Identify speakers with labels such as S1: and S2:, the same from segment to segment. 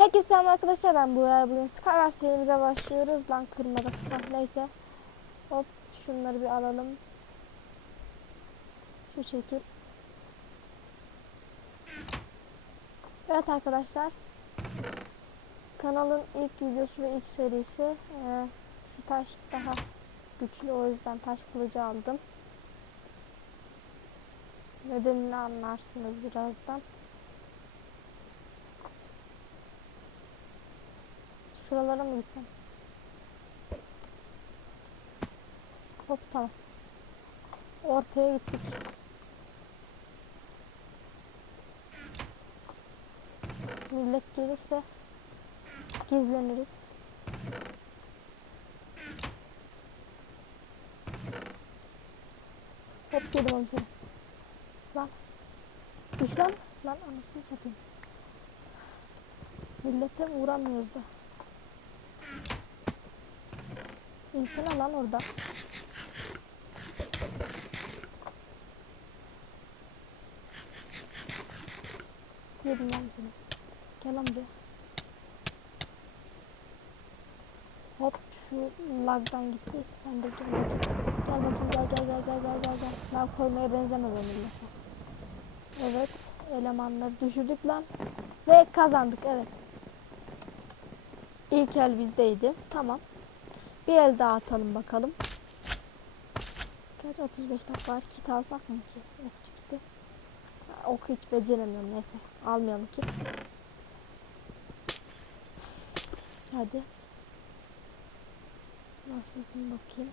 S1: Herkese selam arkadaşlar ben Buğra. Bugün Skywars serimize başlıyoruz. Lan kırmadık Hah, neyse. Hop şunları bir alalım. Şu şekil. Evet arkadaşlar. Kanalın ilk videosu ve ilk serisi. Ee, şu taş daha güçlü o yüzden taş kılıcı aldım. Nedenini anlarsınız birazdan Şuralara mı gitsem? Hop tamam. Ortaya gittik. Millet gelirse gizleniriz. Hop yedim onu seni. Lan. Düş lan. Lan anasını satayım. Millete uğramıyoruz da. İnsene lan orada. Yedim lan seni. Gel buraya. Hop şu lagdan gitti. Sen de gel. Gel bakayım gel gel gel gel gel gel gel. Lag koymaya benzemez o millete. Evet elemanları düşürdük lan. Ve kazandık evet. İlk el bizdeydi. Tamam. Bir el daha atalım bakalım. Gerçi 35 dakika var. Kit alsak mı ki? Kiti. Ha, Ok hiç beceremiyorum neyse. Almayalım kit. Hadi. Başlasın bakayım.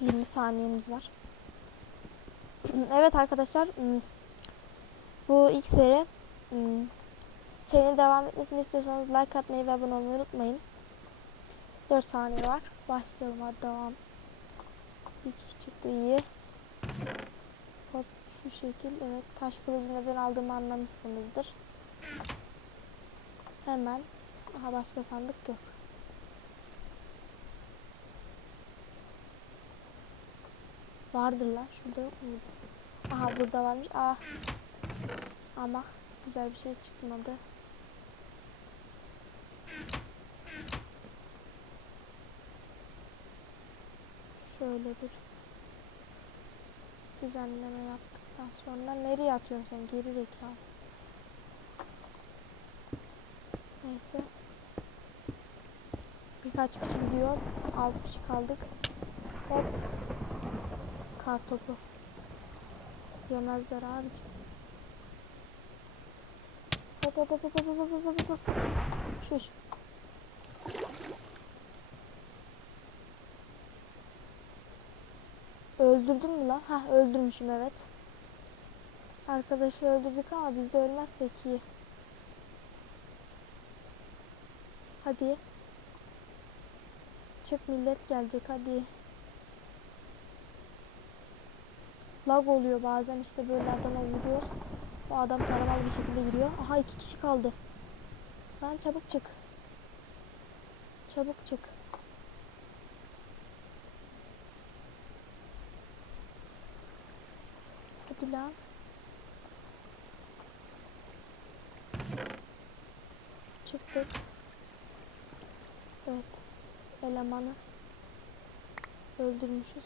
S1: Yirmi saniyemiz var. evet arkadaşlar. hmm, Bu ilk seri hmm, serinin devam etmesini istiyorsanız like atmayı ve abone olmayı unutmayın. 4 saniye var. Başlayalım hadi devam. Bir kişi çıktı iyi. Hop şu şekil evet taş kılıcı neden aldığımı anlamışsınızdır. Hemen aha başka sandık yok. Vardır lan şurada yok muydu? Aha burada varmış. Ah. Ama güzel bir şey çıkmadı. Şöyle bir düzenleme yaptıktan sonra nereye atıyorsun sen geri zekalı? Neyse. Birkaç kişi gidiyor. 6 kişi kaldık. Hop. Kartopu. Yemezler abicim. Hop hop hop hop hop hop hop hop. Şuş. Öldürdün mü lan? Hah öldürmüşüm evet. Arkadaşı öldürdük ama biz de ölmezsek iyi. Hadi. Çık millet gelecek hadi. Lag oluyor bazen işte böyle adama vuruyor. O adam taramalı bir şekilde giriyor. Aha iki kişi kaldı. Lan çabuk çık. Çabuk çık. Hadi lan. Çıktık. Evet. Elemanı öldürmüşüz.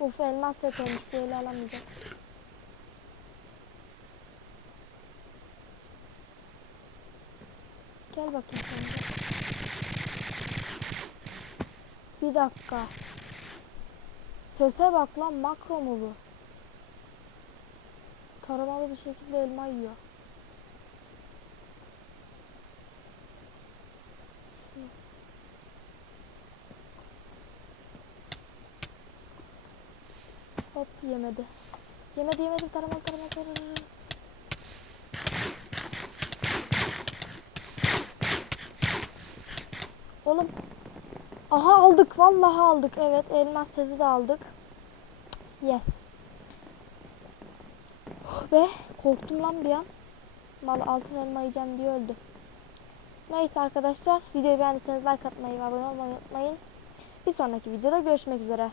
S1: Uf elmas set olmuş. Bu eli alamayacak. Gel bakayım sen de. Bir dakika. Sese bak lan makro mu bu? Taramalı bir şekilde elma yiyor. Hop yemedi. Yemedi yemedi taramalı taramalı taramalı. Oğlum. Aha aldık. Vallahi aldık. Evet elmas seti de aldık. Yes. Ve korktum lan bir an. Mal altın elma yiyeceğim diye öldü. Neyse arkadaşlar videoyu beğendiyseniz like atmayı ve abone olmayı unutmayın. Bir sonraki videoda görüşmek üzere.